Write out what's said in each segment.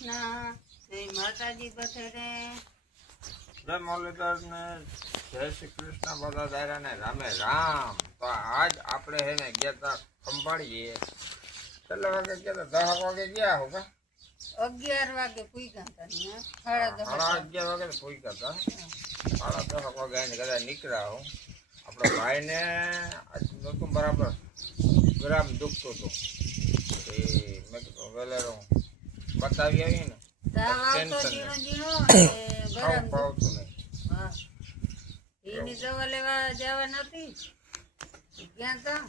કૃષ્ણ, જય માતાજી બધાને. જય મુરલીધર ને જય શ્રી કૃષ્ણ બધા દાયરા ને રામે રામ. તો આજ આપણે હે ને ગયા તા ખંભાળીએ. કેટલા વાગે ગયા તા? 10 વાગે ગયા હો કા? 11 વાગે પૂગ્યા હતા ને. 11:30 વાગે પૂગ્યા હતા. 10:30 વાગે આઈને કદાચ નીકળ્યા હો. આપણા ભાઈને આજ નતું બરાબર ગ્રામ દુખતું હતું. એ મેં કીધું વેલેરો બતાવી આવી ને તાવ આવતો ઝીણો ઝીણો અને ગરમ પાવતું નહીં. હા, એની દવા લેવા જવા નથી ગયા તા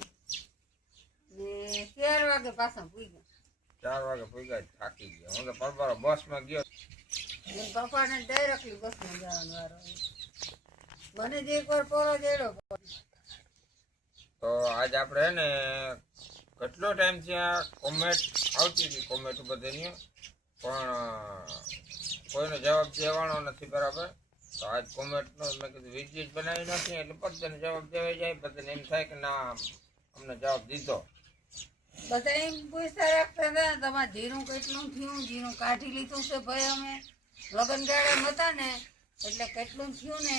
ને 4 વાગે પાછા પૂગ્યા. 4 વાગે પૂગ્યા, થાકી ગયા. હું તો પરબારો બસમાં ગયો. પપ્પાને ડાયરેક્ટલી બસમાં જવાનો વારો મને જે એક વાર પોરો જેડો. તો આજ આપણે હે ને કેટલો ટાઈમ ત્યાં કોમેન્ટ આવતી હતી, કોમેન્ટ બધાની, પણ કોઈનો જવાબ દેવાનો નથી બરાબર. તો આજ કોમેન્ટનો મેં કીધું વિડીયો બનાવી નાખીએ એટલે બધાને જવાબ દેવાઈ જાય. બધાને એમ થાય કે ના અમને જવાબ દીધો. બધા એમ પૂછતા રાખતા હતા તમારે જીરું કેટલું થયું, જીરું કાઢી લીધું છે ભાઈ અમે લગ્ન ગાળા હતા ને એટલે કેટલું થયું ને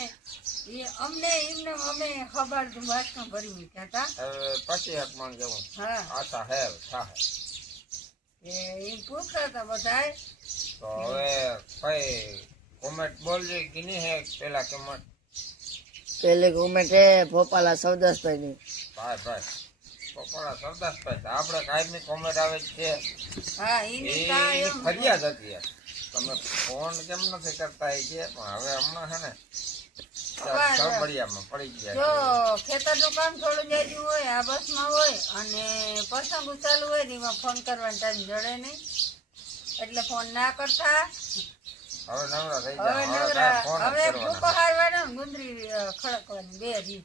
એ અમને એમને અમે ખબર વાસમાં ભરી મૂક્યા હતા. હવે 25 મણ જેવું હા આશા હે થાય એમ પૂછતા હતા બધા. તો હવે કઈ કોમેન્ટ બોલજે કે નહીં હે? પેલા કોમેન્ટ પેલી કોમેન્ટ હે ભોપાલા સૌદાસભાઈ ની. ભાઈ પપ્પાના સરદાસભાઈ આપણે કાયમી કોમેન્ટ આવે જ છે. હા એની તા એ એમ ફરિયાદ હતી. તમે ફોન કેમ નથી કરતા એ છે, પણ હવે હમણાં છે ને સળબડિયામાં પડી ગયા. જો ખેતરનું કામ થોડું જાજુ હોય, આ બસમાં હોય અને પ્રસંગ ચાલુ હોય ને એમાં ફોન કરવાનો ટાઈમ જડે નહીં એટલે ફોન ના કરતા. હવે નવરા થઈ હવે જાય. નવરા ફોન જ હવે કરવાના. ભૂકો હારવાનો ને ગુંદરી ખડકવાની બે રી.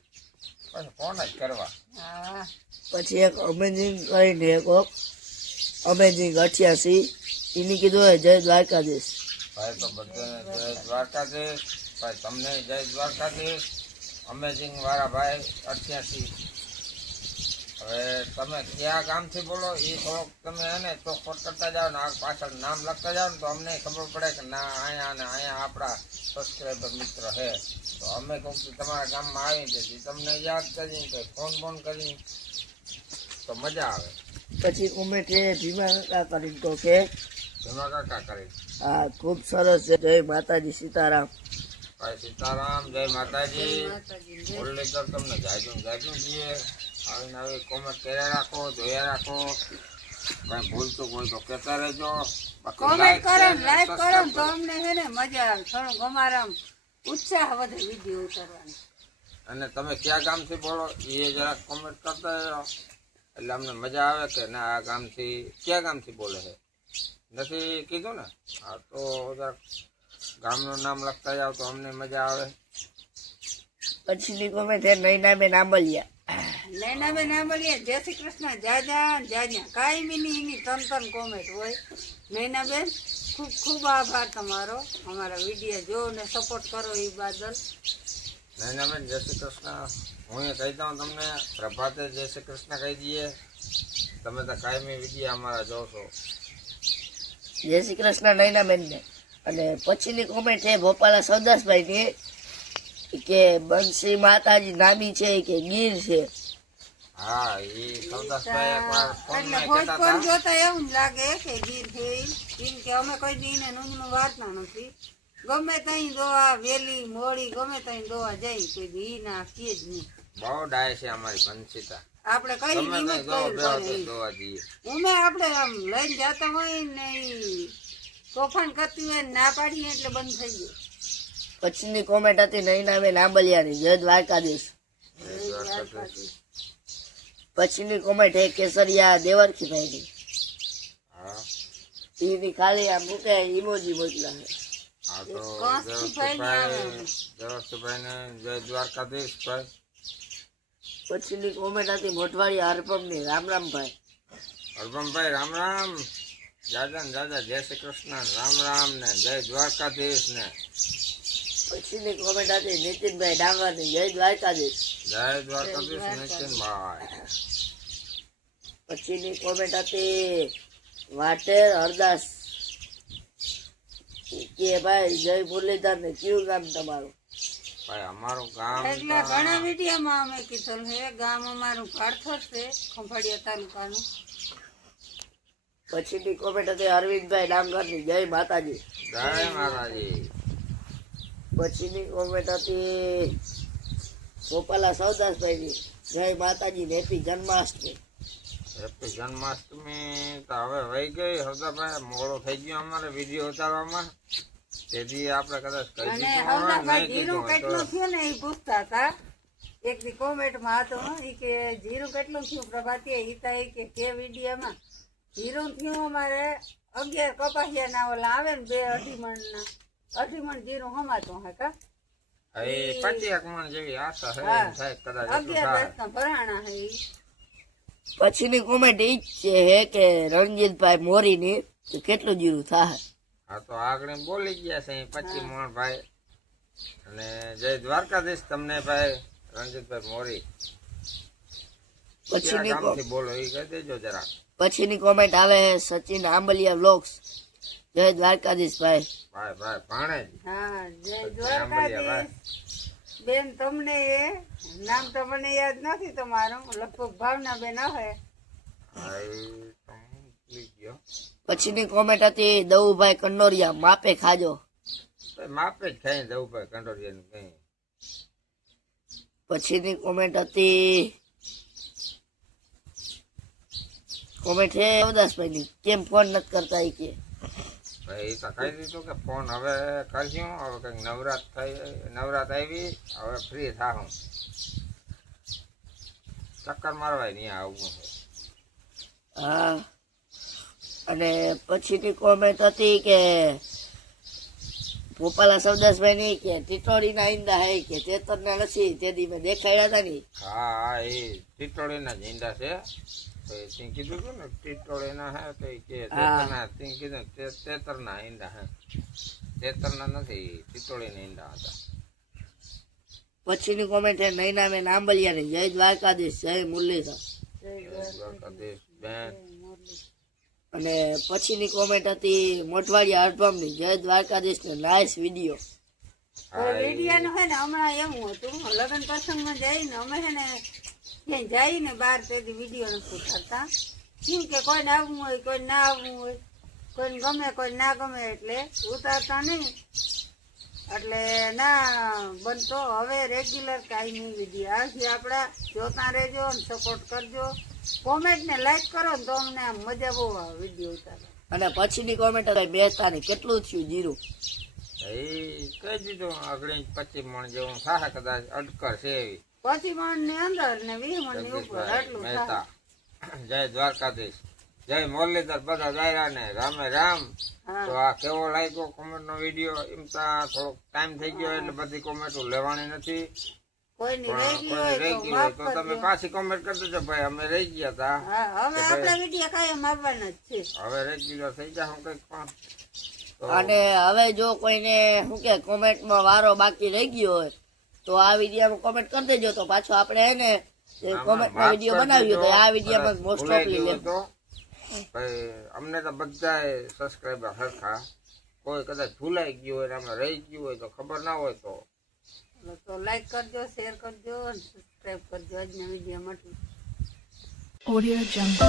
પછી ફોન જ કરવા. હા પછી એક અમેઝિંગ કરીને એક અમેઝિંગ 88 એની કીધું હોય જય દ્વારકાધીશ. ભાઈ તો બધાને જય દ્વારકાધીશ. ભાઈ તમને જય દ્વારકાધીશ. અમેઝિંગ વાળા ભાઈ 88. હવે તમે કયા ગામથી બોલો એ થોડોક તમે એને ચોખવટ કરતા જાઓ ને પાછળ નામ લખતા જાઓ ને તો અમને ખબર પડે કે ના અહીંયા ને અહીંયા આપણા સબસ્ક્રાઈબર મિત્ર છે. તો અમે કહું કે તમારા ગામમાં આવી જતી તમને યાદ કરી તો ફોન કરી તો મજા આવે. પછી કોમેન્ટ એ ભીમા કાકા કરીને કહો કે જેમાં કાકા કરી. હા ખૂબ સરસ છે, જય માતાજી સીતારામ. ભાઈ સીતારામ, જય માતાજી. માતાજી જય. મુરલીધર તમને જાજુ છીએ. આવીને આવી કોમેન્ટ કર્યા રાખો, જોયા રાખો. કઈ ભૂલતું કોઈ તો કહેતા રહેજો. બાકી કોમેન્ટ કરો ને લાઈક કરો ને તો કરો. અમને હે ને મજા આવે, થોડુંક અમારા ઉત્સાહ વધે વિડીયો ઉતારવાનો. અને તમે કયા ગામથી બોલો એ જરાક કોમેન્ટ કરતા રહો એટલે અમને મજા આવે કે ના આ ગામથી કયા ગામથી બોલે છે. નથી કીધું ને? હા તો જરાક ગામનું નામ લખતા જાવ તો અમને મજા આવે. પછીની કોમેન્ટ હે નૈનાબેન આંબલિયા. નૈનાબેન આંબલિયા જય શ્રી કૃષ્ણ. જાજા જાજા કાયમી ની એની તન કોમેન્ટ હોય. નૈનાબેન ખૂબ ખૂબ આભાર તમારો, અમારા વિડીયો જો ને સપોર્ટ કરો એ બદલ. નૈનાબેન જય શ્રી કૃષ્ણ. હું એ કહી દઉં તમને પ્રભાતે જય શ્રી કૃષ્ણ કહી દઈએ. તમે તો કાયમી વિડીયો અમારા જોશો. જય શ્રી કૃષ્ણ નૈનાબેન ને. અને પછીની કોમેન્ટ છે ભોપાલા સૌદાસભાઈ ની કે બંસી માતાજી નામી છે કે ગીર છે. હા એ સૌદાસભાઈ એકવાર એટલે ફોનમાં કહેતા ભોજપુર હતા. જોતા એવું જ લાગે કે ગીર છે એમ કે અમે કોઈ દીને નૂનમાં વાર્તા નથી. ગમે ત્યાં દોવા વેલી મોડી ગમે ત્યાં દોવા જાય કોઈ દી ના કે જ નહીં. બહુ ડાય છે અમારી બંસીતા. આપણે કઈ ગમે હિંમત ત્યાં દો કરી દોવા દઈએ. ઉમે આપણે આમ લઈને જતા હોય ને ઈ તોફાન કરતી હોય ને ના પાડીએ એટલે બંધ થઈ ગયું. પછીની કોમેન્ટ હતી નૈનાબેન આંબલિયાની જય દ્વારકાધીશ. પછીની કોમેન્ટ હે કેસરિયા દેવરખીભાઈ ની. હા એની ખાલી આ મૂકે ઇમોજી મોકલા છે. હા તો કાંતિભાઈ ને આવે. દેવસ્તીભાઈ ને જય દ્વારકાધીશ ભાઈ. પછીની કોમેન્ટ હતી મોટવાડી હરપમ ની રામ રામભાઈ. અલ્બમભાઈ રામ રામ. દાદા ને દાદા જય શ્રી કૃષ્ણ રામ રામ ને જય દ્વારકાધીશ ને. પછીની કોમેન્ટ હતી નીતિનભાઈ ડાંગર ની જય દ્વારકાધીશ. જય દ્વારકાધીશ નીતિનભાઈ. પછીની કોમેન્ટ હતી વાટેર હરદાસ કે ભાઈ જય મુરલીધર ને કયું ગામ તમારું? ભાઈ અમારું ગામ એટલે ઘણા વિડીયોમાં અમે કીધું હે ગામ અમારું ભાડથર છે ખંભાળિયા તાલુકાનું. પછીની કોમેન્ટ હતી અરવિંદભાઈ ડાંગરની જય માતાજી. જય માતાજી. પછીની કોમેન્ટ હતી ગોપાલા સૌદાસભાઈની જય માતાજી ને હેપી જન્માષ્ટમી. હેપી જન્માષ્ટમી તો હવે વહી ગઈ હરદાભાઈ, મોડો થઈ ગયો અમારે વિડીયો ઉતારવામાં. તેથી આપણે કદાચ કહી અને દીધું હોય, હવનાભાઈ નહીં જીરું કીધું હોય કેટલું તો થયું ને એ પૂછતા હતા. એક દી કોમેન્ટમાં હતું ઈ કે જીરું કેટલું થયું પ્રભાતી ઈતા એ કે વિડીયોમાં જીરું થયું અમારે 11 કપાસિયાના ઓલા આવે ને 2-2.5 મણ જીરું હમાતું હે કા એ 25 મણ જેવી આશા છે. હા. એમ થાય કદાચ એટલું 11 થાય. 10 ભરાણા હે ઈ. પછીની કોમેન્ટ એ જ છે કે રણજીતભાઈ મોરીની તો કેટલું જીરું થાય? હા તો આગળ બોલી ગયા છે 25 મણ ભાઈ. અને જય દ્વારકાધીશ તમને ભાઈ રણજીતભાઈ મોરી. પછીની ક્યાં ગામથી બોલો એ કહી દેજો જરા. પછીની કોમેન્ટ આવે સચિન આંબલિયા વ્લોગ્સ જય દ્વારકાધીશ ભાઈ. ભાઈ ભાઈ ભાણેજ. હા જય આંબલિયા દ્વારકાધીશ બેન. તમને એ નામ તો મને યાદ નથી તમારું, લગભગ ભાવના બેન હે. હા એ તો હું ભૂલી ગયો. પછીની કોમેન્ટ હતી દવુભાઈ કંડોરિયા માપે ખાજો. ભાઈ માપે જ ખાઈ જવું ભાઈ કંડોરિયાનું કઈ. પછીની કોમેન્ટ હતી કોમેન્ટ છે અવદાસભાઈની કેમ ફોન નથી કરતા એ કે ભાઈ એ તો કહી દીધું કે ફોન હવે કરશું. હવે કંઈક નવરાત આવી હવે ફ્રી થાઉં. ચક્કર મારવાય નહીં આવવું. હા. અને પછીની કોમેન્ટ હતી કે ભોપાલા સવદાસભાઈની કે ટીટોડીના ઈંડા હે કે ચેતરના નથી તે દી મેં દેખાડ્યા હતા ને. હા હા એ ટીટોળીના જ ઈંડા છે. તો એ તે કીધું હતું ને ટીટોળીના હે તો એ કે તેતરના તે કીધું તેતરના ઈંડા હે. તેતરના નથી, ટીટોળીના ઈંડા હતા. પછીની કોમેન્ટ છે નૈનાબેન આંબલિયાની જય દ્વારકાધીશ જય મુરલીધર. દ્વારકાધીશ બેન. અને પછીની કોમેન્ટ હતી મોટવાડિયા અડભમની જય દ્વારકાધીશ ને નાઇસ વિડીયો. વિડીયો નું હે ને હમણાં એવું હતું લગ્ન પ્રસંગમાં જઈને અમે હે ને ક્યાંય જઈને બહાર તેથી વિડીયો નથી કરતા. કેમ કે કોઈને આવવું હોય કોઈ ના આવવું હોય, કોઈને ગમે કોઈ ના ગમે એટલે ઉતારતા નહીં. એટલે ના બનતો હવે રેગ્યુલર કાંઈ નહીં વિડીયો આથી આપણા જોતા રહેજો અને સપોર્ટ કરજો. કોમેન્ટ ને લાઈક કરો ને તો અમને આમ મજા બહુ આવે વિડીયો ઉતારવા. અને પછીની કોમેન્ટ હતી બેસતાની કેટલું થયું જીરું? એ કહી દીધું આગળ 25 મણ જેવું થાય કદાચ અડકર છે એવી. 25 મણ ની અંદર ને 20 મણ ની ઉપર આટલું થાય. મહેતા. જય દ્વારકાધીશ જય મુરલીધર બધા દાયરા ને રામે રામ. તો આ કેવો લાગ્યો કોમેન્ટ નો વિડીયો? એમ તો થોડોક ટાઈમ થઈ ગયો એટલે બધી કોમેન્ટો લેવાની નથી. કોઈની રહી ગઈ કોઈ હોય રહી તો ગયું હોય માફ તો તમે કરજો. પાછી કોમેન્ટ કરી દેજો ભાઈ અમે રહી ગયા હતા. હા હવે આપણા વિડીયો કાયમ આવવાના જ છે. હવે રેગ્યુલર થઈ જાય હું કઈક પણ. તો અને હવે જો કોઈને શું કે કોમેન્ટમાં વારો બાકી રહી ગયો હોય તો આ વિડીયોમાં કોમેન્ટ કરી દેજો તો પાછો આપણે હે ને કોમેન્ટમાં વિડીયો બનાવ્યો તો આ વિડીયોમાં મોસ્ટ ઓફલી લે. તો ભાઈ અમને તો બધાય સબસ્ક્રાઈબર સરખા. કોઈ કદાચ ભૂલાઈ ગયું હોય ને અમે રહી ગયું હોય તો ખબર ના હોય તો લાઈક કરજો, શેર કરજો અને સબસ્ક્રાઇબ કરજો આજના વિડીયો માટે. Audio Jungle.